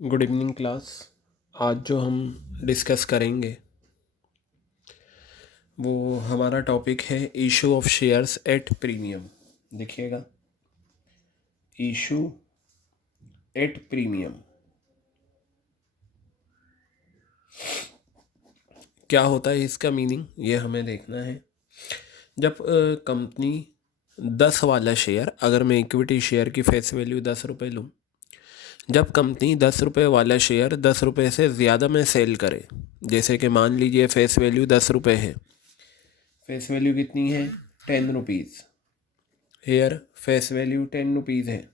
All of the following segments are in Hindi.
Good evening class. आज जो हम डिस्कस करेंगे वो हमारा टॉपिक है issue of shares at premium. देखिएगा, इशू एट प्रीमियम क्या होता है, इसका मीनिंग ये हमें देखना है। जब कंपनी 10 वाला शेयर, अगर मैं इक्विटी शेयर की फेस वैल्यू 10 रुपये लूँ, जब कंपनी 10 रुपये वाला शेयर 10 रुपये से ज़्यादा में सेल करे, जैसे कि मान लीजिए फेस वैल्यू 10 रुपये है, फेस वैल्यू कितनी है 10 rupees, here face value 10 rupees है।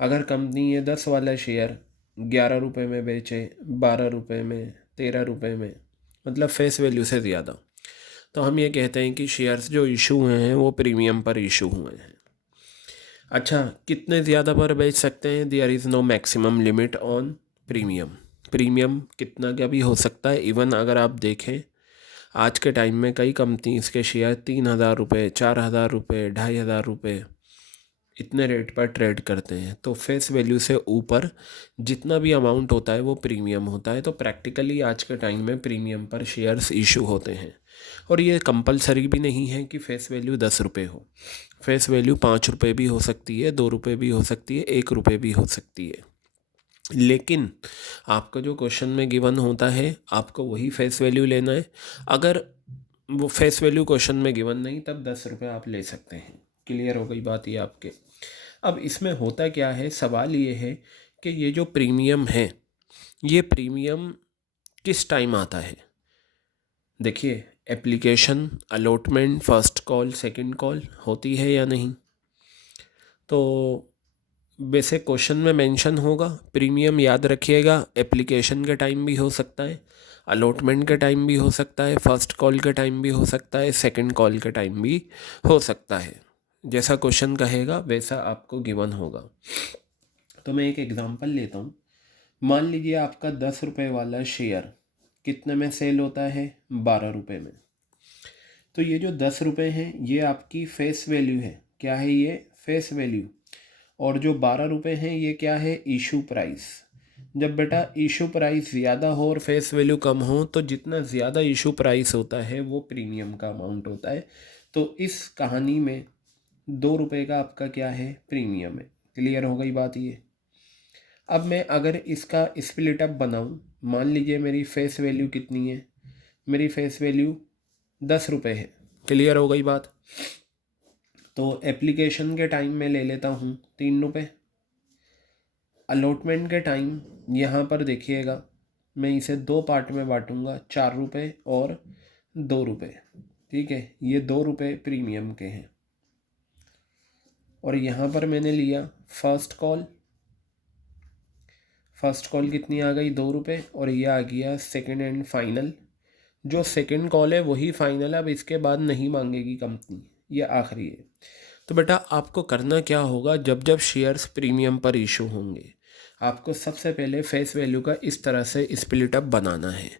अगर कंपनी ये 10 वाला शेयर 11 रुपये में बेचे, 12 रुपये में, 13 रुपये में, मतलब फेस वैल्यू से ज़्यादा, तो हम ये कहते हैं कि शेयर्स जो इशू हुए हैं वो प्रीमियम पर इशू हुए हैं। अच्छा, कितने ज़्यादा पर बेच सकते हैं? There is no maximum limit on premium. Premium कितना क्या भी हो सकता है। इवन अगर आप देखें, आज के टाइम में कई कंपनीज़ के शेयर 3,000 रुपये, 4,000 रुपये, 2,500 रुपये इतने रेट पर ट्रेड करते हैं। तो फेस वैल्यू से ऊपर जितना भी अमाउंट होता है वो प्रीमियम होता है। तो प्रैक्टिकली आज के टाइम में प्रीमियम पर शेयर्स इशू होते हैं। और ये कंपलसरी भी नहीं है कि फ़ेस वैल्यू 10 रुपये हो। फेस वैल्यू 5 रुपये भी हो सकती है, 2 रुपये भी हो सकती है, 1 रुपये भी हो सकती है। लेकिन आपका जो क्वेश्चन में गिवन होता है, आपको वही फेस वैल्यू लेना है। अगर वो फेस वैल्यू क्वेश्चन में गिवन नहीं, तब 10 रुपये आप ले सकते हैं। क्लियर हो गई बात ये आपके। अब इसमें होता क्या है, सवाल ये है कि ये जो प्रीमियम है, ये प्रीमियम किस टाइम आता है। देखिए, application, allotment, first call, second call होती है या नहीं। तो वैसे क्वेश्चन में मेंशन होगा प्रीमियम, याद रखिएगा, एप्लीकेशन के टाइम भी हो सकता है, अलॉटमेंट के टाइम भी हो सकता है, फर्स्ट कॉल के टाइम भी हो सकता है, सेकंड कॉल के टाइम भी हो सकता है। जैसा क्वेश्चन कहेगा वैसा आपको गिवन होगा। तो मैं एक एग्जांपल लेता हूँ। मान लीजिए आपका 10 रुपये वाला शेयर कितने में सेल होता है? 12 रुपये में। तो ये जो 10 रुपये हैं ये आपकी फेस वैल्यू है। क्या है ये? Face value. और जो 12 रुपये हैं ये क्या है? Issue price. जब बेटा इशू प्राइस ज़्यादा हो और फेस वैल्यू कम हो, तो जितना ज़्यादा इशू प्राइस होता है वो प्रीमियम का अमाउंट होता है। तो इस कहानी में 2 रुपये का आपका क्या है? प्रीमियम है। क्लियर हो गई बात ये। अब मैं अगर इसका स्प्लिट अप बनाऊँ, मान लीजिए मेरी फेस वैल्यू कितनी है? मेरी फेस वैल्यू 10 रुपये है। क्लियर हो गई बात। तो एप्लीकेशन के टाइम में ले लेता हूँ 3 रुपये। अलॉटमेंट के टाइम यहाँ पर देखिएगा, मैं इसे 2 पार्ट में बांटूंगा, 4 रुपये और 2 रुपये। ठीक है, ये 2 रुपये प्रीमियम के हैं। और यहाँ पर मैंने लिया फर्स्ट कॉल। फर्स्ट कॉल कितनी आ गई? 2 रुपये। और ये आ गया सेकेंड एंड फाइनल। जो सेकेंड कॉल है वही फाइनल है, अब इसके बाद नहीं मांगेगी कंपनी, ये आखिरी है। तो बेटा आपको करना क्या होगा, जब जब शेयर्स प्रीमियम पर इशू होंगे, आपको सबसे पहले फेस वैल्यू का इस तरह से स्प्लिट अप बनाना है।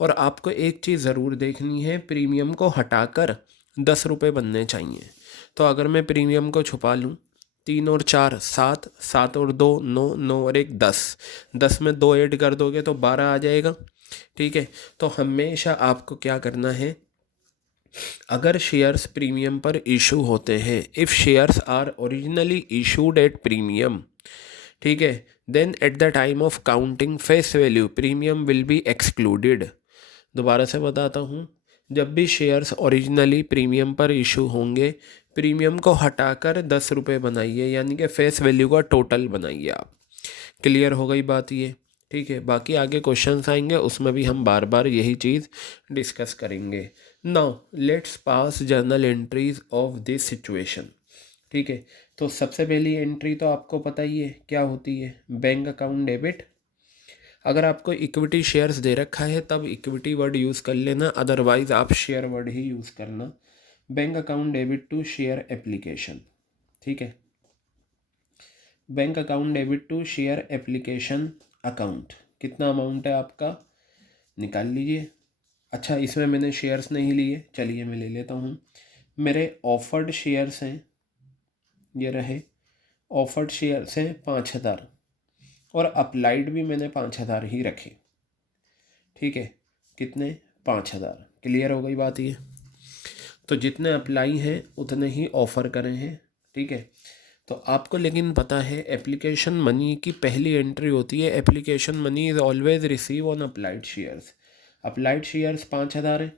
और आपको एक चीज़ ज़रूर देखनी है, प्रीमियम को हटाकर 10 रुपये बनने चाहिए। तो अगर मैं प्रीमियम को छुपा लूँ, 3 और 4 7, 7 और 2 9, 9 और 1 10, 10 में 2 ऐड कर दोगे तो 12 आ जाएगा। ठीक है, तो हमेशा आपको क्या करना है, अगर शेयर्स प्रीमियम पर इशू होते हैं, if shares are originally issued at premium, ठीक है, then at the time of counting face value premium will be excluded. दोबारा से बताता हूँ, जब भी शेयर्स ओरिजिनली प्रीमियम पर इशू होंगे, प्रीमियम को हटाकर 10 रुपये बनाइए, यानी कि फेस वैल्यू का टोटल बनाइए आप। क्लियर हो गई बात ये। ठीक है, बाकी आगे क्वेश्चंस आएंगे उसमें भी हम बार बार यही चीज़ डिस्कस करेंगे। Now let's pass journal entries of this situation. ठीक है, तो सबसे पहली एंट्री तो आपको पता ही है क्या होती है, बैंक अकाउंट डेबिट। अगर आपको इक्विटी शेयर्स दे रखा है तब इक्विटी वर्ड यूज़ कर लेना, अदरवाइज आप शेयर वर्ड ही यूज़ करना। Bank account debit to share application. ठीक है, bank account debit to share application account. कितना अमाउंट है आपका? निकाल लीजिए। अच्छा, इसमें मैंने शेयर्स नहीं लिए, चलिए मैं ले लेता हूँ। मेरे ऑफर्ड शेयर्स हैं, ये रहे ऑफर्ड शेयर्स हैं 5,000। और अप्लाइड भी मैंने 5,000 ही रखे, ठीक है। कितने? 5,000। क्लियर हो गई बात ये? तो जितने अप्लाई हैं उतने ही ऑफ़र करें हैं, ठीक है। तो आपको लेकिन पता है एप्लीकेशन मनी की पहली एंट्री होती है, application money is always receive on applied shares. Applied shares 5,000 है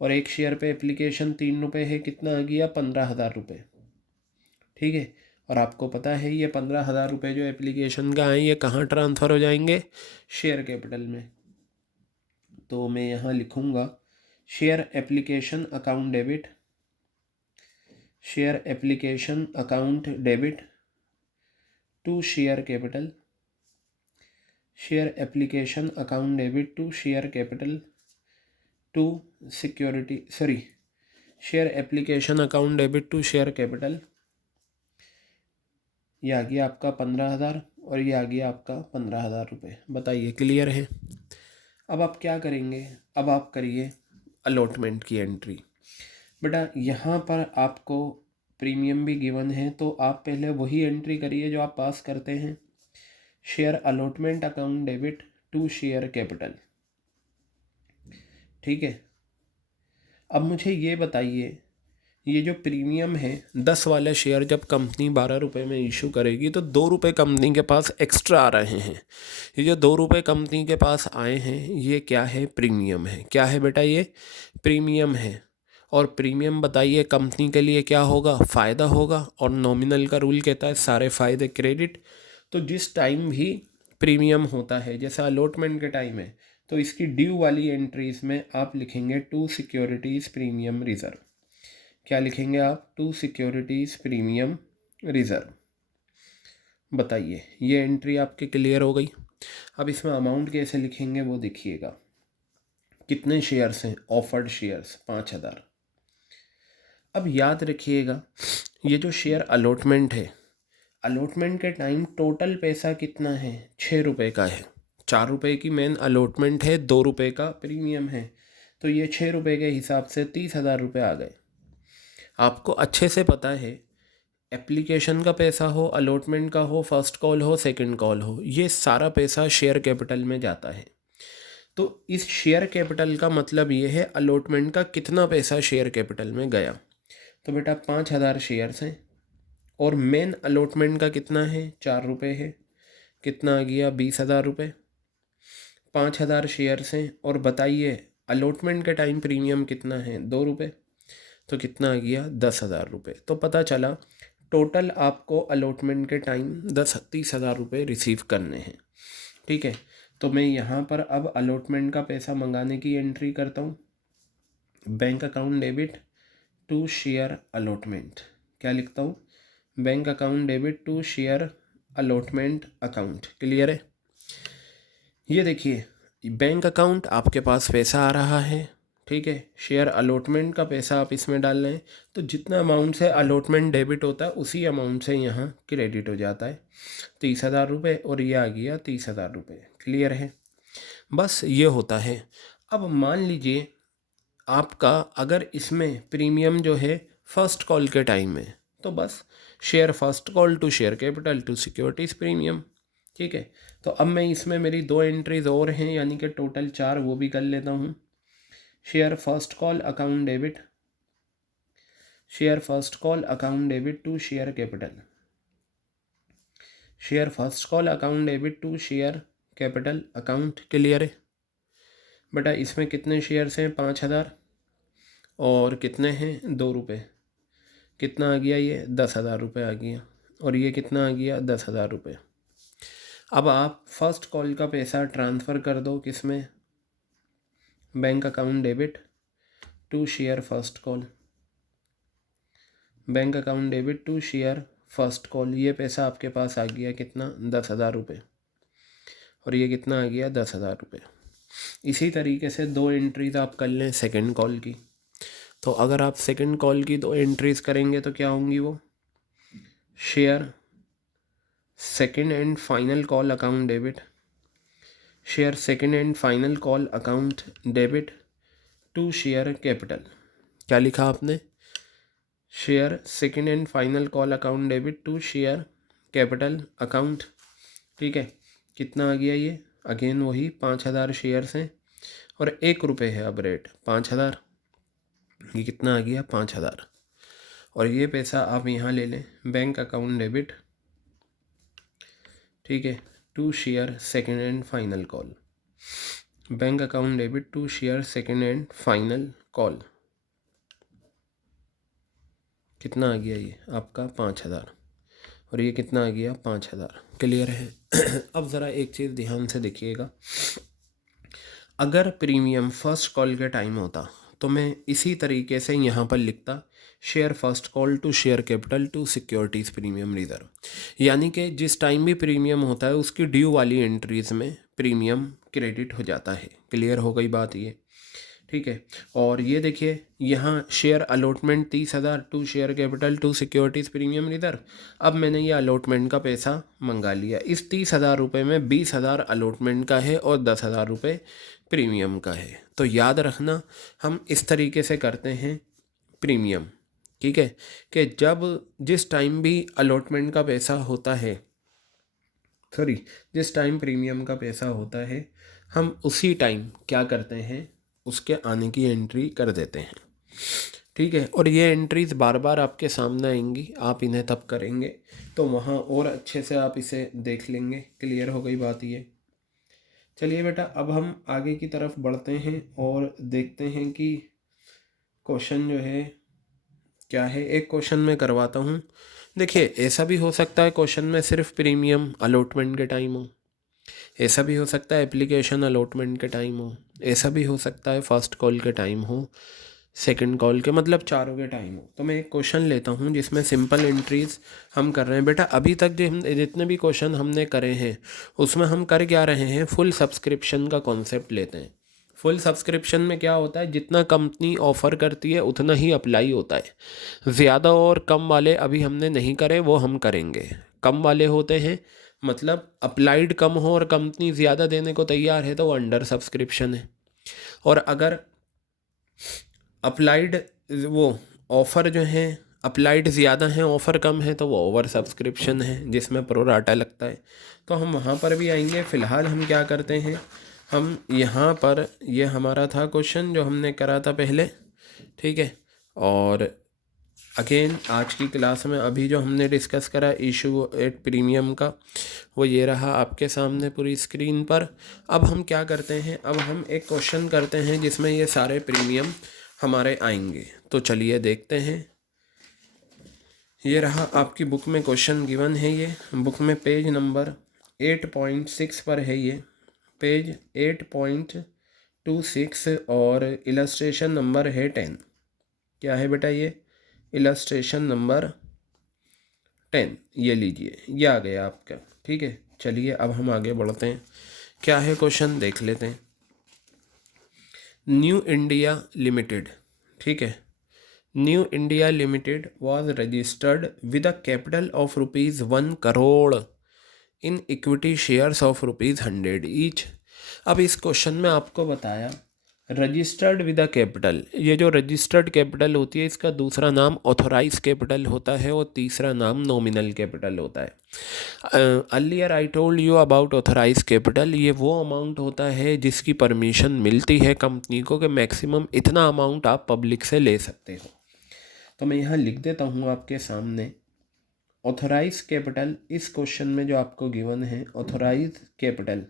और एक शेयर पे एप्लीकेशन 3 रुपये है, कितना आ गया? 15,000 रुपये, ठीक है। और आपको पता है ये 15,000 रुपये जो एप्लीकेशन का आए ये कहाँ ट्रांसफ़र हो जाएंगे? शेयर कैपिटल में। तो मैं यहाँ लिखूँगा share application account debit, share application account debit to share capital, share application account debit to share capital to security share application account debit to share capital. ये आ गया आपका 15,000 और ये आ गया आपका 15,000 रुपये। बताइए क्लियर है? अब आप क्या करेंगे? अब आप करिए अलॉटमेंट की एंट्री। बेटा यहाँ पर आपको प्रीमियम भी गिवन है, तो आप पहले वही एंट्री करिए जो आप पास करते हैं। Share allotment account debit to share capital, ठीक है। अब मुझे ये बताइए, ये जो प्रीमियम है 10 वाला शेयर जब कंपनी 12 रुपये में इशू करेगी तो 2 रुपये कंपनी के पास एक्स्ट्रा आ रहे हैं। ये जो 2 रुपये कंपनी के पास आए हैं ये क्या है? प्रीमियम है। क्या है बेटा? ये प्रीमियम है। और प्रीमियम बताइए कंपनी के लिए क्या होगा? फ़ायदा होगा। और नॉमिनल का रूल कहता है सारे फ़ायदे क्रेडिट। तो जिस टाइम भी प्रीमियम होता है, जैसे अलॉटमेंट के टाइम है, तो इसकी ड्यू वाली एंट्रीज में आप लिखेंगे टू सिक्योरिटीज़ प्रीमियम रिज़र्व। क्या लिखेंगे आप? To securities premium reserve. बताइए ये एंट्री आपके क्लियर हो गई? अब इसमें अमाउंट कैसे लिखेंगे वो देखिएगा। कितने शेयर्स हैं? Offered shares 5,000। अब याद रखिएगा ये जो शेयर अलॉटमेंट है, अलॉटमेंट के टाइम टोटल पैसा कितना है? 6 रुपये का है। 4 रुपये की मेन अलॉटमेंट है, 2 रुपये का प्रीमियम है, तो ये 6 रुपये के हिसाब से 30,000 रुपये आ गए। आपको अच्छे से पता है एप्लीकेशन का पैसा हो, अलॉटमेंट का हो, फर्स्ट कॉल हो, सेकंड कॉल हो, ये सारा पैसा शेयर कैपिटल में जाता है। तो इस शेयर कैपिटल का मतलब ये है अलॉटमेंट का कितना पैसा शेयर कैपिटल में गया। तो बेटा 5,000 शेयर्स हैं और मेन अलॉटमेंट का कितना है? 4 रुपये है, कितना आ गया? 20,000 रुपये। 5,000 शेयर्स हैं और बताइए अलॉटमेंट के टाइम प्रीमियम कितना है? 2 रुपये, तो कितना आ गया? 10,000 रुपये। तो पता चला टोटल आपको अलॉटमेंट के टाइम 30,000 रुपये रिसीव करने हैं, ठीक है। तो मैं यहाँ पर अब अलॉटमेंट का पैसा मंगाने की एंट्री करता हूँ। Bank account debit to share allotment. क्या लिखता हूँ? Bank account debit to share allotment account. Clear है? ये देखिए बैंक अकाउंट आपके पास पैसा आ रहा है, ठीक है। शेयर अलॉटमेंट का पैसा आप इसमें डाल रहे हैं, तो जितना अमाउंट से अलॉटमेंट डेबिट होता है उसी अमाउंट से यहाँ क्रेडिट हो जाता है 30,000 रुपये और ये आ गया 30,000 रुपये। क्लियर है? बस ये होता है। अब मान लीजिए आपका अगर इसमें प्रीमियम जो है फर्स्ट कॉल के टाइम में, तो बस share first call to share capital to securities premium, ठीक है। तो अब मैं इसमें मेरी 2 एंट्रीज़ और हैं, यानी कि टोटल 4, वो भी कर लेता हूँ। Share first call account debit, share first call account debit to share capital, share first call account debit to share capital account. Clear है बेटा? इसमें कितने शेयर्स हैं? 5,000 और कितने हैं? 2 रुपये। कितना आ गया? ये 10,000 रुपये आ गया। और ये कितना आ गया? 10,000 रुपये। अब आप फर्स्ट कॉल का पैसा ट्रांसफ़र कर दो किस में? Bank account debit to share first call, bank account debit to share first call. ये पैसा आपके पास आ गया कितना? 10,000 रुपये। और ये कितना आ गया? 10,000 रुपये। इसी तरीके से 2 एंट्रीज आप कर लें सेकंड कॉल की। तो अगर आप सेकंड कॉल की 2 एंट्रीज करेंगे तो क्या होंगी वो? Share second and final call account debit, share second and final call account debit to share capital. क्या लिखा आपने? Share second and final call account debit to share capital account. ठीक है, कितना आ गया ये, अगेन वही 5,000 शेयर्स हैं और 1 रुपये है अब रेट 5,000, ये कितना आ गया 5,000। और ये पैसा आप यहाँ ले लें, बैंक अकाउंट डेबिट, ठीक है, to share second and final call, bank account debit to share second and final call, कितना आ गया ये आपका 5,000 और ये कितना आ गया 5,000। क्लियर है। अब ज़रा एक चीज़ ध्यान से देखिएगा, अगर प्रीमियम फर्स्ट कॉल के टाइम होता तो मैं इसी तरीके से यहाँ पर लिखता, share first call to share capital to securities premium reserve, यानी कि जिस टाइम भी प्रीमियम होता है उसकी ड्यू वाली एंट्रीज़ में प्रीमियम क्रेडिट हो जाता है। क्लियर हो गई बात ये, ठीक है। और ये देखिए यहाँ share allotment 30,000 to share capital to securities premium reserve. अब मैंने ये अलॉटमेंट का पैसा मंगा लिया, इस 30,000 रुपये में 20,000 अलॉटमेंट का है और 10,000 रुपये प्रीमियम का है। तो याद रखना हम इस तरीके से करते हैं प्रीमियम, ठीक है, कि जब जिस टाइम भी अलॉटमेंट का पैसा होता है, सॉरी जिस टाइम प्रीमियम का पैसा होता है, हम उसी टाइम क्या करते हैं, उसके आने की एंट्री कर देते हैं, ठीक है। और ये एंट्रीज बार बार आपके सामने आएंगी, आप इन्हें तब करेंगे तो वहाँ और अच्छे से आप इसे देख लेंगे। क्लियर हो गई बात ये। चलिए बेटा अब हम आगे की तरफ बढ़ते हैं और देखते हैं कि क्वेश्चन जो है क्या है। एक क्वेश्चन मैं करवाता हूँ। देखिए ऐसा भी हो सकता है क्वेश्चन में सिर्फ प्रीमियम अलॉटमेंट के टाइम हो, ऐसा भी हो सकता है एप्लीकेशन अलॉटमेंट के टाइम हो, ऐसा भी हो सकता है फर्स्ट कॉल के टाइम हो, सेकंड कॉल के, मतलब चारों के टाइम हो। तो मैं एक क्वेश्चन लेता हूँ जिसमें सिंपल एंट्रीज हम कर रहे हैं। बेटा अभी तक जो हम जितने भी क्वेश्चन हमने करे हैं उसमें हम कर क्या रहे हैं, फुल सब्सक्रिप्शन का कॉन्सेप्ट लेते हैं। फुल सब्सक्रिप्शन में क्या होता है, जितना कंपनी ऑफ़र करती है उतना ही अप्लाई होता है। ज़्यादा और कम वाले अभी हमने नहीं करे, वो हम करेंगे। कम वाले होते हैं मतलब अप्लाइड कम हो और कंपनी ज़्यादा देने को तैयार है तो वो अंडर सब्सक्रिप्शन है। और अगर अप्लाइड वो ऑफ़र जो है अप्लाइड ज़्यादा हैं ऑफ़र कम है तो वो ओवर सब्सक्रिप्शन है जिसमें प्रो राटा लगता है। तो हम वहाँ पर भी आएंगे। फ़िलहाल हम क्या करते हैं, हम यहाँ पर ये हमारा था क्वेश्चन जो हमने करा था पहले, ठीक है। और अगेन आज की क्लास में अभी जो हमने डिस्कस करा इशू एट प्रीमियम का, वो ये रहा आपके सामने पूरी स्क्रीन पर। अब हम क्या करते हैं, अब हम एक क्वेश्चन करते हैं जिसमें ये सारे प्रीमियम हमारे आएंगे। तो चलिए देखते हैं। ये रहा आपकी बुक में क्वेश्चन गिवन है, ये बुक में पेज नंबर 8.6 पर है, ये पेज 8.26 और इलस्ट्रेशन नंबर है 10। क्या है बेटा ये इलस्ट्रेशन नंबर 10, ये लीजिए, ये आ गया आपका, ठीक है। चलिए अब हम आगे बढ़ते हैं, क्या है क्वेश्चन देख लेते हैं। न्यू इंडिया लिमिटेड, ठीक है, new India limited was registered with a capital of ₹1 crore in equity shares of ₹100 each. अब इस क्वेश्चन में आपको बताया रजिस्टर्ड विद अ कैपिटल, ये जो रजिस्टर्ड कैपिटल होती है इसका दूसरा नाम ऑथोराइज कैपिटल होता है और तीसरा नाम नॉमिनल कैपिटल होता है। Earlier I told you about authorise capital, ये वो अमाउंट होता है जिसकी परमिशन मिलती है कंपनी को कि मैक्सिमम इतना अमाउंट आप पब्लिक से ले सकते हो। तो मैं यहाँ लिख देता हूँ आपके सामने ऑथोराइज कैपिटल। इस क्वेश्चन में जो आपको गिवन है ऑथोराइज कैपिटल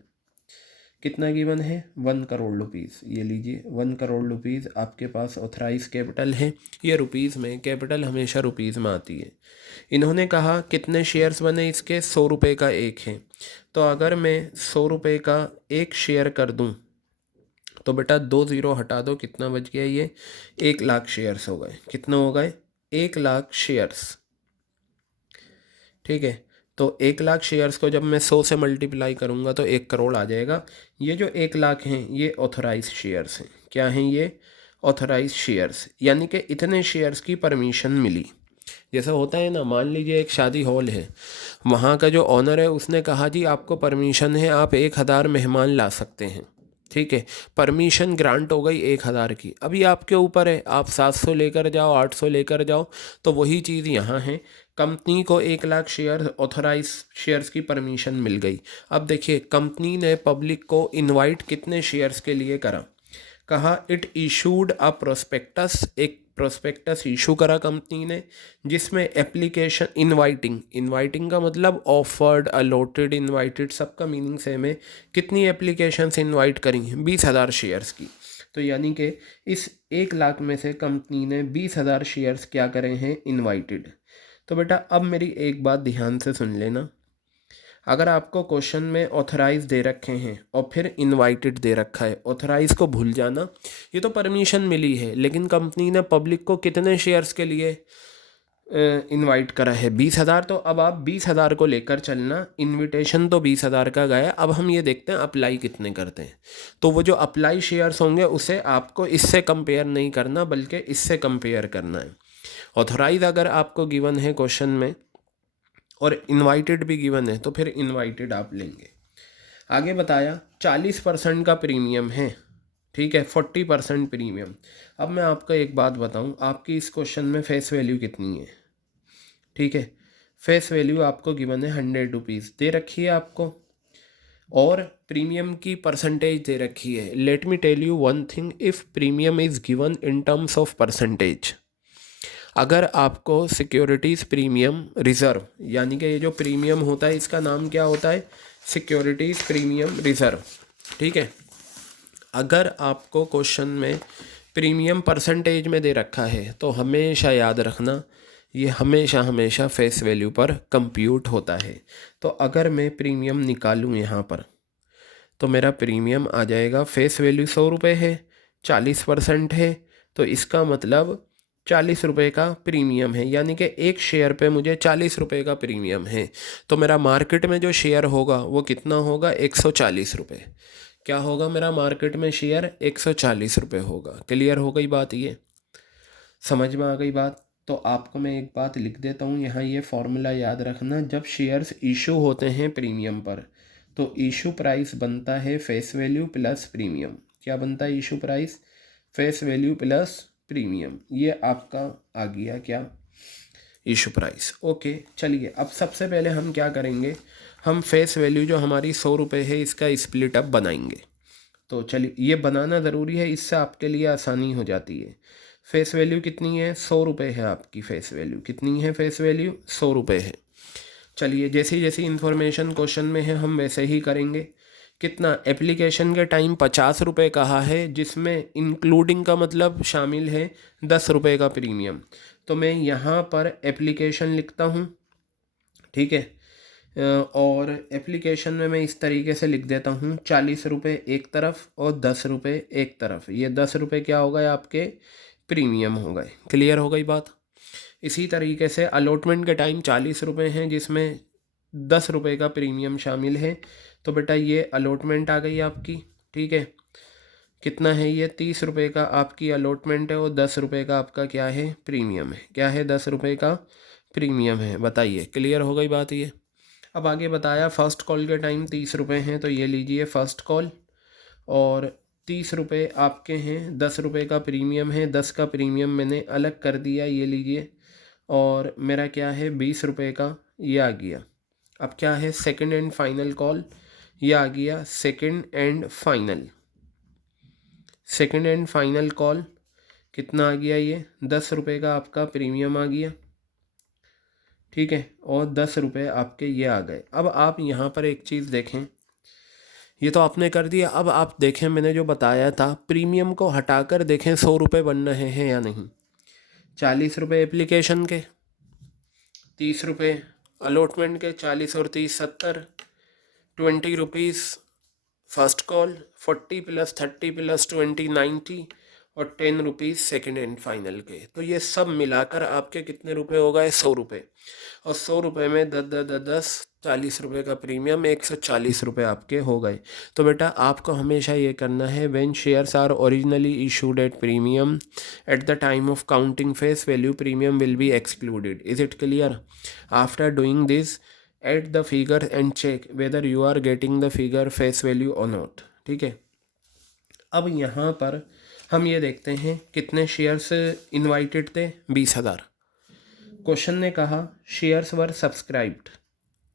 कितना गिवन है, 1 करोड़ रुपीज़। ये लीजिए 1 करोड़ रुपीज़ आपके पास ऑथराइज कैपिटल है। ये रुपीज़ में, कैपिटल हमेशा रुपीज़ में आती है। इन्होंने कहा कितने शेयर्स बने इसके, 100 रुपये का एक है। तो अगर मैं 100 रुपये का एक शेयर कर दूं तो बेटा 2 ज़ीरो हटा दो, कितना बच गया, ये 1 लाख शेयर्स हो गए। कितना हो गए, 1 लाख शेयर्स, ठीक है। तो 1 लाख शेयर्स को जब मैं 100 से मल्टीप्लाई करूँगा तो 1 करोड़ आ जाएगा। ये जो 1 लाख हैं ये ऑथराइज शेयर्स हैं। क्या हैं ये, ऑथराइज शेयर्स, यानी कि इतने शेयर्स की परमिशन मिली। जैसा होता है ना, मान लीजिए एक शादी हॉल है, वहाँ का जो ऑनर है उसने कहा जी आपको परमिशन है, आप 1,000 मेहमान ला सकते हैं, ठीक है। परमिशन ग्रांट हो गई 1,000 की। अभी आपके ऊपर है, आप 700 लेकर जाओ, 800 लेकर जाओ। तो वही चीज़ यहाँ है, कंपनी को 1 लाख शेयर ऑथराइज शेयर्स की परमिशन मिल गई। अब देखिए कंपनी ने पब्लिक को इनवाइट कितने शेयर्स के लिए करा, कहा इट इशूड अ प्रोस्पेक्टस, एक प्रोस्पेक्टस इशू करा कंपनी ने, जिसमें एप्लीकेशन इनवाइटिंग का मतलब ऑफर्ड, अलॉटेड, इनवाइटेड सबका मीनिंग सेम है। कितनी एप्लीकेशंस इनवाइट करी हैं? 20,000 शेयर्स की। तो यानी कि इस 1 लाख में से कंपनी ने 20,000 शेयर्स क्या करे हैं? इनवाइटेड। तो बेटा अब मेरी एक बात ध्यान से सुन लेना, अगर आपको क्वेश्चन में ऑथराइज दे रखे हैं और फिर इनवाइटेड दे रखा है, ऑथराइज को भूल जाना, ये तो परमिशन मिली है, लेकिन कंपनी ने पब्लिक को कितने शेयर्स के लिए इनवाइट करा है? 20,000। तो अब आप 20,000 को लेकर चलना, इनविटेशन तो 20,000 का गया। अब हम ये देखते हैं अप्लाई कितने करते हैं। तो वो जो अप्लाई शेयर्स होंगे उसे आपको इससे कंपेयर नहीं करना, बल्कि इससे कंपेयर करना है। ऑथराइज अगर आपको गिवन है क्वेश्चन में और इनवाइटेड भी गिवन है, तो फिर इनवाइटेड आप लेंगे। आगे बताया 40% का प्रीमियम है, ठीक है, 40% प्रीमियम। अब मैं आपको एक बात बताऊं, आपकी इस क्वेश्चन में फेस वैल्यू कितनी है? ठीक है, फेस वैल्यू आपको गिवन है 100 रुपीज़ दे रखी है आपको, और प्रीमियम की परसेंटेज दे रखी है। Let me tell you one thing, if premium is given in terms of percentage, अगर आपको सिक्योरिटीज़ प्रीमियम रिज़र्व, यानी कि ये जो प्रीमियम होता है इसका नाम क्या होता है? सिक्योरिटीज़ प्रीमियम रिज़र्व, ठीक है। अगर आपको क्वेश्चन में प्रीमियम परसेंटेज में दे रखा है तो हमेशा याद रखना ये हमेशा फेस वैल्यू पर कंप्यूट होता है। तो अगर मैं प्रीमियम निकालूं यहाँ पर, तो मेरा प्रीमियम आ जाएगा, फेस वैल्यू 100 रुपये है, 40% है, तो इसका मतलब 40 रुपये का प्रीमियम है, यानी कि एक शेयर पे मुझे 40 रुपये का प्रीमियम है। तो मेरा मार्केट में जो शेयर होगा वो कितना होगा? 140 रुपये। क्या होगा मेरा मार्केट में शेयर? 140 रुपये होगा। क्लियर हो गई बात? ये समझ में आ गई बात? तो आपको मैं एक बात लिख देता हूँ यहाँ, ये फॉर्मूला याद रखना, जब शेयर्स इशू होते हैं प्रीमियम पर तो इशू प्राइस बनता है फेस वैल्यू प्लस प्रीमियम। क्या बनता है issue price? Face value plus premium. ये आपका आ गया क्या? Issue price. ओके, चलिए अब सबसे पहले हम क्या करेंगे, हम फेस वैल्यू जो हमारी 100 रुपये है इसका स्प्लिट अप बनाएंगे। तो चलिए ये बनाना ज़रूरी है, इससे आपके लिए आसानी हो जाती है। फेस वैल्यू कितनी है? 100 रुपये है आपकी फेस वैल्यू। कितनी है फेस वैल्यू? 100 रुपये है। चलिए जैसी जैसी इन्फॉर्मेशन क्वेश्चन में है हम वैसे ही करेंगे। कितना? एप्लीकेशन के टाइम 50 रुपये कहा है, जिसमें इंक्लूडिंग का मतलब शामिल है 10 रुपये का प्रीमियम। तो मैं यहाँ पर एप्लीकेशन लिखता हूँ, ठीक है, और एप्लीकेशन में मैं इस तरीके से लिख देता हूँ, 40 रुपये एक तरफ और 10 रुपये एक तरफ। ये 10 रुपये क्या हो गए? आपके प्रीमियम हो गए। क्लियर हो गई बात? इसी तरीके से अलॉटमेंट के टाइम 40 रुपये हैं, जिसमें 10 रुपये का प्रीमियम शामिल है। तो बेटा ये अलॉटमेंट आ गई आपकी, ठीक है। कितना है ये? 30 रुपये का आपकी अलॉटमेंट है और 10 रुपये का आपका क्या है? प्रीमियम है। क्या है? 10 रुपये का प्रीमियम है। बताइए, क्लियर हो गई बात? ये अब आगे बताया फ़र्स्ट कॉल के टाइम 30 रुपये हैं, तो ये लीजिए फ़र्स्ट कॉल, और 30 रुपये आपके हैं, 10 रुपये का प्रीमियम है, 10 का प्रीमियम मैंने अलग कर दिया, ये लीजिए, और मेरा क्या है? 20 रुपये का ये आ गया। अब क्या है? सेकंड एंड फाइनल कॉल, ये आ गया second and final. Second and final call कितना आ गया? ये 10 रुपये का आपका प्रीमियम आ गया, ठीक है, और 10 रुपये आपके ये आ गए। अब आप यहाँ पर एक चीज़ देखें, ये तो आपने कर दिया। अब आप देखें मैंने जो बताया था, प्रीमियम को हटाकर देखें 100 रुपये बन रहे हैं या नहीं। 40 रुपये एप्लीकेशन के, 30 रुपये अलॉटमेंट के, 40 और 30 70, 20 rupees first call, 40 plus 30 plus 20 90, और 10 रुपीज़ सेकेंड एंड फाइनल के। तो ये सब मिलाकर आपके कितने रुपए हो गए? 100 रुपये। और 100 रुपये में 10 40 रुपये का प्रीमियम, 140 रुपये आपके हो गए। तो बेटा आपको हमेशा ये करना है, when shares are originally issued at premium, at the time of counting face value premium will be excluded. Is it clear? After doing this at the figure and check whether you are getting the figure face value और नॉट, ठीक है। अब यहाँ पर हम ये देखते हैं कितने शेयर्स इनवाइटेड थे? 20,000। क्वेश्चन ने कहा शेयर्स वर सब्सक्राइब्ड,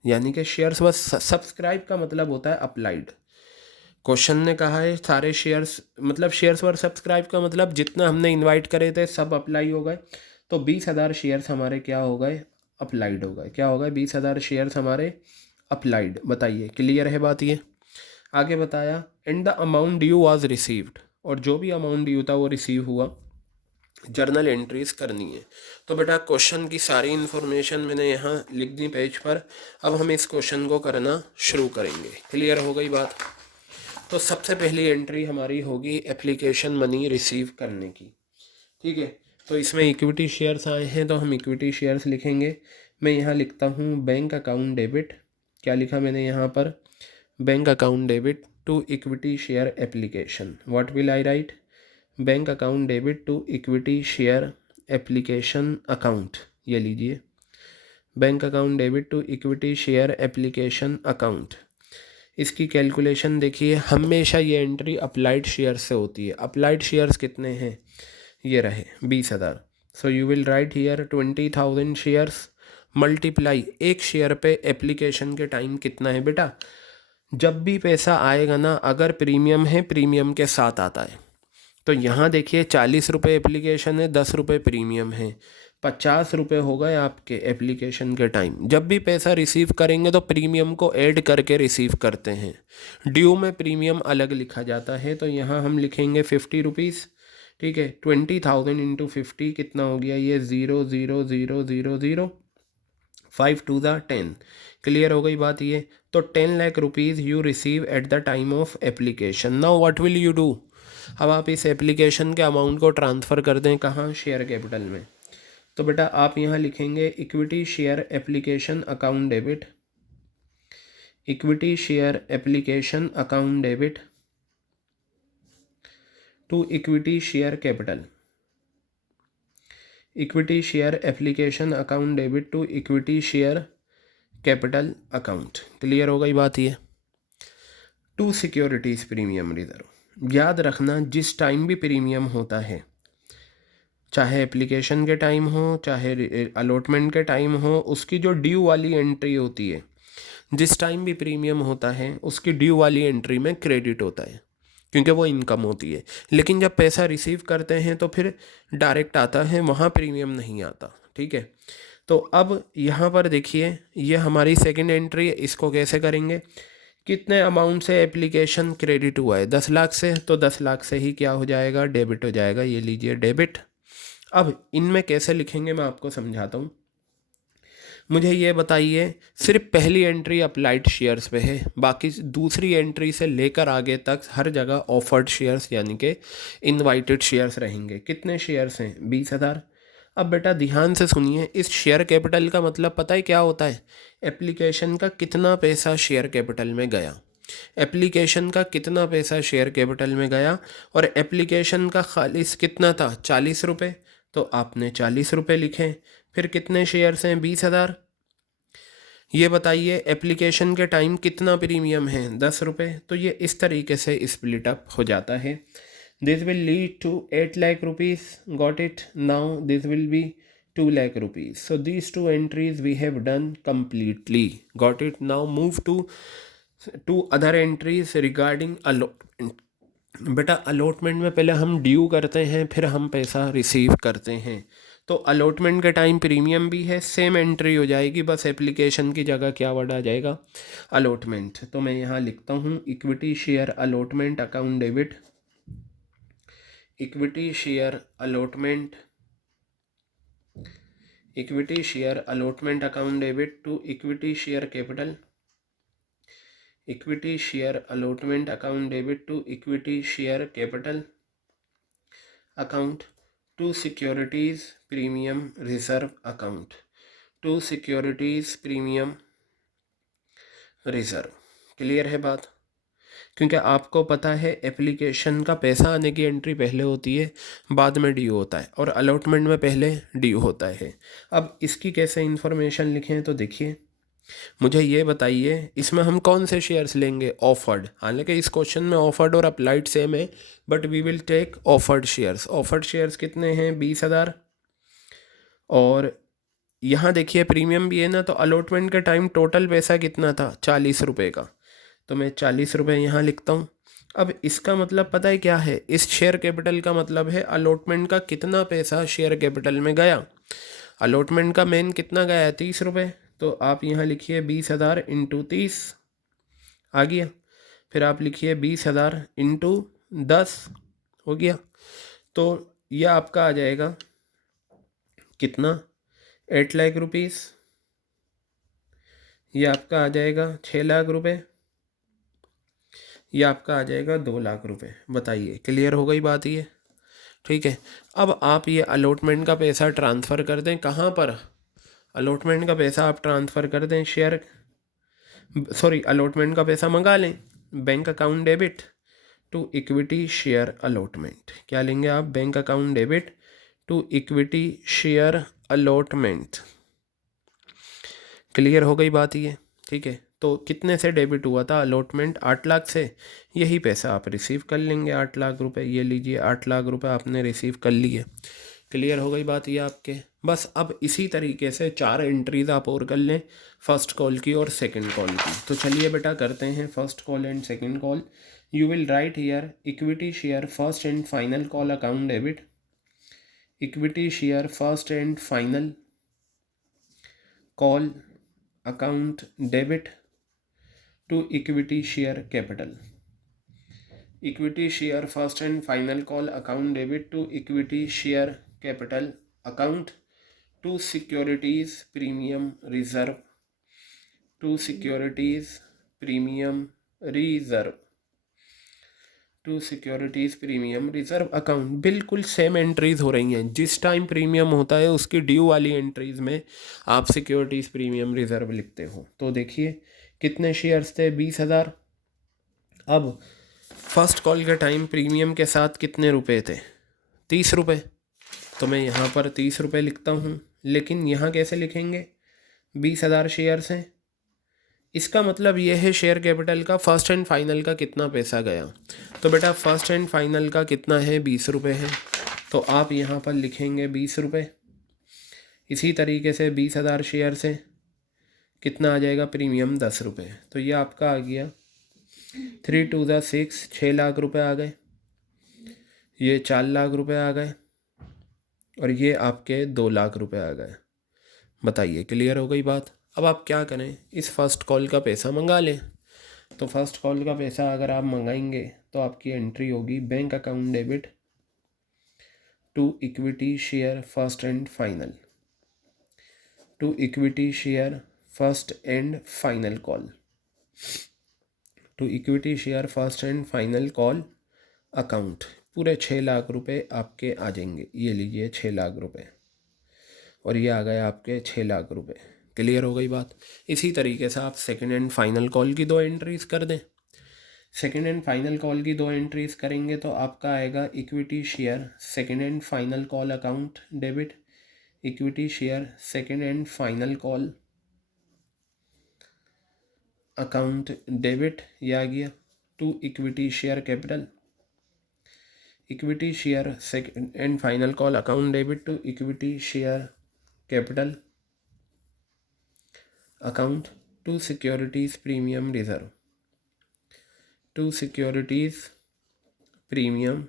यानी कि शेयर्स वर सब्सक्राइब का मतलब होता है अप्लाइड। क्वेश्चन ने कहा है सारे शेयर्स, मतलब शेयर्स वर सब्सक्राइब का मतलब जितना हमने इनवाइट करे थे सब अप्लाई हो गए, तो 20,000 शेयर्स हमारे क्या हो गए, अप्लाइड हो गए। क्या हो गए, 20,000 शेयर्स हमारे अप्लाइड। बताइए क्लियर है बात ये। आगे बताया and the amount due was received, और जो भी अमाउंट ड्यू था वो रिसीव हुआ, जर्नल एंट्रीज करनी है। तो बेटा क्वेश्चन की सारी इन्फॉर्मेशन मैंने यहाँ लिख दी पेज पर। अब हम इस क्वेश्चन को करना शुरू करेंगे। क्लियर हो गई बात। तो सबसे पहली एंट्री हमारी होगी एप्लीकेशन मनी रिसीव करने की। ठीक है, तो इसमें इक्विटी शेयर्स आए हैं तो हम इक्विटी शेयर्स लिखेंगे। मैं यहाँ लिखता हूँ बैंक अकाउंट डेबिट। क्या लिखा मैंने यहाँ पर, bank account debit to equity share application. What will I write, bank account debit to equity share application account. ये लीजिए, bank account debit to equity share application account. इसकी कैलकुलेशन देखिए, हमेशा ये एंट्री अप्लाइड शेयर से होती है। अप्लाइड शेयर्स कितने हैं, ये रहे 20,000। So you will write here 20,000 shares multiply, एक शेयर पे एप्लीकेशन के टाइम कितना है बेटा। जब भी पैसा आएगा ना, अगर प्रीमियम है प्रीमियम के साथ आता है। तो यहाँ देखिए 40 रुपये एप्लीकेशन है, 10 रुपये प्रीमियम है, 50 रुपये हो गए आपके एप्लीकेशन के टाइम। जब भी पैसा रिसीव करेंगे तो प्रीमियम को ऐड करके रिसीव करते हैं। ड्यू में प्रीमियम अलग लिखा जाता है, तो यहाँ हम लिखेंगे 50 रुपीज़। ठीक है, 20,000 इंटू 50 कितना हो गया, ये 0,0,0,0,0, 5 टू द 10। क्लियर हो गई बात ये। तो 10 lakh rupees you receive at the time of application. Now what will you do, अब आप इस एप्लीकेशन के अमाउंट को ट्रांसफ़र कर दें कहाँ, शेयर कैपिटल में। तो बेटा आप यहाँ लिखेंगे equity share application account debit, equity share application account debit to equity share capital, equity share application account debit to equity share capital account. Clear हो गई बात ये। टू सिक्योरिटीज़ प्रीमियम रिजर्व, याद रखना जिस टाइम भी प्रीमियम होता है, चाहे एप्लीकेशन के टाइम हो चाहे अलॉटमेंट के टाइम हो, उसकी जो ड्यू वाली एंट्री होती है, जिस टाइम भी प्रीमियम होता है उसकी ड्यू वाली एंट्री में क्रेडिट होता है, क्योंकि वो इनकम होती है। लेकिन जब पैसा रिसीव करते हैं तो फिर डायरेक्ट आता है, वहाँ प्रीमियम नहीं आता। ठीक है, तो अब यहाँ पर देखिए ये हमारी सेकंड एंट्री है। इसको कैसे करेंगे, कितने अमाउंट से एप्लीकेशन क्रेडिट हुआ है, 10 लाख से, तो 10 लाख से ही क्या हो जाएगा, डेबिट हो जाएगा। ये लीजिए डेबिट। अब इनमें कैसे लिखेंगे मैं आपको समझाता हूँ। मुझे ये बताइए, सिर्फ पहली एंट्री अप्लाइड शेयर्स पे है, बाकी दूसरी एंट्री से लेकर आगे तक हर जगह ऑफर्ड शेयर्स यानी कि इनवाइटेड शेयर्स रहेंगे। कितने शेयर्स हैं, 20,000। अब बेटा ध्यान से सुनिए, इस शेयर कैपिटल का मतलब पता है क्या होता है, एप्लीकेशन का कितना पैसा शेयर कैपिटल में गया, एप्लीकेशन का कितना पैसा शेयर कैपिटल में गया, और एप्लीकेशन का खालिस कितना था, 40 रुपये, तो आपने 40 रुपये लिखे। फिर कितने शेयर्स हैं, 20,000। ये बताइए एप्लीकेशन के टाइम कितना प्रीमियम है, 10 रुपये। तो ये इस तरीके से स्प्लिट अप हो जाता है। This will lead to 8 lakh rupees, got it. Now this will be 2 lakh rupees. So these two entries we have done completely. Got it? Now move to other entries regarding allotment. बेटा अलॉटमेंट में पहले हम ड्यू करते हैं, फिर हम पैसा रिसीव करते हैं। तो अलॉटमेंट के टाइम प्रीमियम भी है, सेम एंट्री हो जाएगी, बस एप्लीकेशन की जगह क्या वर्ड आ जाएगा, अलॉटमेंट। तो मैं यहाँ लिखता हूँ equity share allotment account debit, equity share allotment, equity share allotment account debit to equity share capital, equity share allotment account debit to equity share capital account, to securities premium reserve account, to securities premium reserve. Clear है बात, क्योंकि आपको पता है एप्लीकेशन का पैसा आने की एंट्री पहले होती है, बाद में ड्यू होता है, और अलॉटमेंट में पहले ड्यू होता है। अब इसकी कैसे इन्फॉर्मेशन लिखें, तो देखिए मुझे ये बताइए इसमें हम कौन से शेयर्स लेंगे, ऑफर्ड। हालांकि इस क्वेश्चन में ऑफर्ड और अप्लाइड सेम है, but we will take offered shares. Offered shares कितने हैं, 20,000, और यहाँ देखिए प्रीमियम भी है ना, तो अलॉटमेंट के टाइम टोटल पैसा कितना था, 40 रुपये का, तो मैं 40 रुपये यहाँ लिखता हूँ। अब इसका मतलब पता है क्या है, इस शेयर कैपिटल का मतलब है अलॉटमेंट का कितना पैसा शेयर कैपिटल में गया। अलॉटमेंट का मेन कितना गया है, 30 रुपये, तो आप यहाँ लिखिए 20,000 इंटू 30 आ गया। फिर आप लिखिए 20,000 इंटू 10 हो गया। तो यह आपका आ जाएगा कितना, 8 लाख रुपीज़। ये आपका आ जाएगा 6 लाख रुपए। ये आपका आ जाएगा 2 लाख रुपए। बताइए क्लियर हो गई बात ये, ठीक है। अब आप ये अलॉटमेंट का पैसा ट्रांसफ़र कर दें कहाँ पर, अलॉटमेंट का पैसा आप ट्रांसफ़र कर दें शेयर, सॉरी अलॉटमेंट का पैसा मंगा लें, bank account debit to equity share allotment. क्या लेंगे आप, bank account debit to equity share allotment. Clear हो गई बात ये, ठीक है। तो कितने से डेबिट हुआ था अलॉटमेंट, 8 लाख से, यही पैसा आप रिसीव कर लेंगे 8 लाख रुपए। ये लीजिए 8 लाख रुपए आपने रिसीव कर लिए। क्लियर हो गई बात ये आपके। बस अब इसी तरीके से 4 एंट्रीज आप और कर लें, फर्स्ट कॉल की और सेकंड कॉल की। तो चलिए बेटा करते हैं first call and second call. You will write here equity share first and final call account debit, equity share first and final call account debit to equity share capital, equity share first and final call account debit to equity share capital account to securities premium reserve, to securities premium reserve, to securities premium reserve account. बिल्कुल सेम एंट्रीज हो रही हैं, जिस टाइम प्रीमियम होता है उसकी ड्यू वाली एंट्रीज में आप सिक्योरिटीज प्रीमियम रिजर्व लिखते हो। तो देखिए कितने शेयर्स थे, 20,000। अब फर्स्ट कॉल के टाइम प्रीमियम के साथ कितने रुपए थे, 30 रुपये, तो मैं यहाँ पर 30 रुपये लिखता हूँ। लेकिन यहाँ कैसे लिखेंगे, 20,000 शेयर्स हैं, इसका मतलब ये है शेयर कैपिटल का फर्स्ट एंड फाइनल का कितना पैसा गया। तो बेटा फर्स्ट एंड फाइनल का कितना है, 20 रुपये है, तो आप यहाँ पर लिखेंगे 20 रुपये। इसी तरीके से 20,000 शेयर से कितना आ जाएगा प्रीमियम, 10 रुपये। तो ये आपका आ गया 3 2 6, 6 लाख रुपए आ गए, ये 4 लाख रुपए आ गए, और ये आपके 2 लाख रुपए आ गए। बताइए क्लियर हो गई बात। अब आप क्या करें, इस फर्स्ट कॉल का पैसा मंगा लें। तो फर्स्ट कॉल का पैसा अगर आप मंगाएंगे तो आपकी एंट्री होगी bank account debit to equity share first and final, to equity share first and final call, to equity share first and final call account. पूरे 6 लाख रुपए आपके आ जाएंगे। ये लीजिए 6 लाख रुपए, और ये आ गए आपके 6 लाख रुपए। क्लियर हो गई बात। इसी तरीके से आप सेकंड एंड फाइनल कॉल की 2 एंट्रीज कर दें। सेकंड एंड फाइनल कॉल की 2 एंट्रीज करेंगे तो आपका आएगा equity share second and final call account debit, equity share second and final call account debit, ये आ गया to equity share capital, equity share second and final call account debit to equity share capital account to securities premium reserve, to securities premium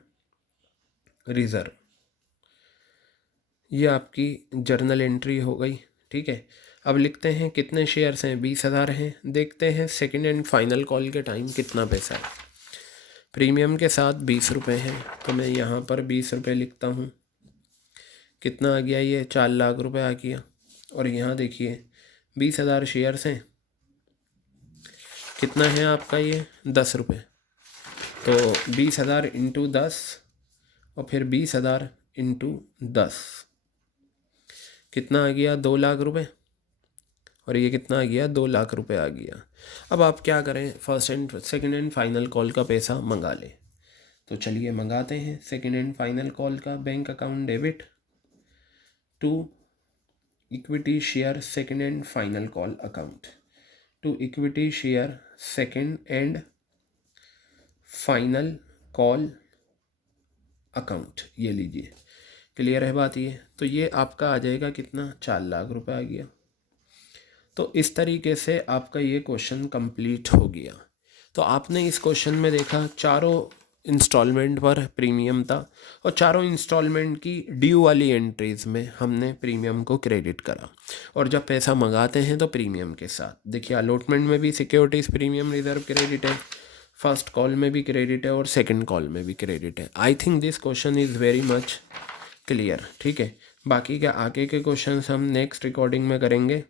reserve. ये आपकी जर्नल एंट्री हो गई, ठीक है। अब लिखते हैं कितने शेयर्स हैं, 20,000 हैं। देखते हैं सेकंड एंड फाइनल कॉल के टाइम कितना पैसा है। प्रीमियम के साथ 20 रुपये हैं, तो मैं यहाँ पर 20 रुपये लिखता हूँ। कितना आ गया, ये 4 लाख रुपए आ गया। और यहाँ देखिए 20,000 शेयर्स हैं, कितना है आपका ये, 10 रुपये। तो 20,000 इंटू 10 और फिर 20,000 इंटू 10 कितना आ गया, 2 लाख रुपए। और ये कितना आ गया, 2 लाख रुपए आ गया। अब आप क्या करें, first and second and final call का पैसा मंगा लें। तो चलिए मंगाते हैं सेकंड एंड फाइनल कॉल का bank account debit to equity share second and final call account, to equity share second and final call account. ये लीजिए क्लियर है बात ये। तो ये आपका आ जाएगा कितना, 4 लाख रुपए आ गया। तो इस तरीके से आपका ये क्वेश्चन कंप्लीट हो गया। तो आपने इस क्वेश्चन में देखा चारों इंस्टॉलमेंट पर प्रीमियम था और चारों इंस्टॉलमेंट की ड्यू वाली एंट्रीज में हमने प्रीमियम को क्रेडिट करा, और जब पैसा मंगाते हैं तो प्रीमियम के साथ। देखिए अलॉटमेंट में भी सिक्योरिटीज़ प्रीमियम रिजर्व क्रेडिट है, फर्स्ट कॉल में भी क्रेडिट है और सेकंड कॉल में भी क्रेडिट है। I think this question is very much clear. ठीक है, बाकी के आगे के क्वेश्चन हम नेक्स्ट रिकॉर्डिंग में करेंगे।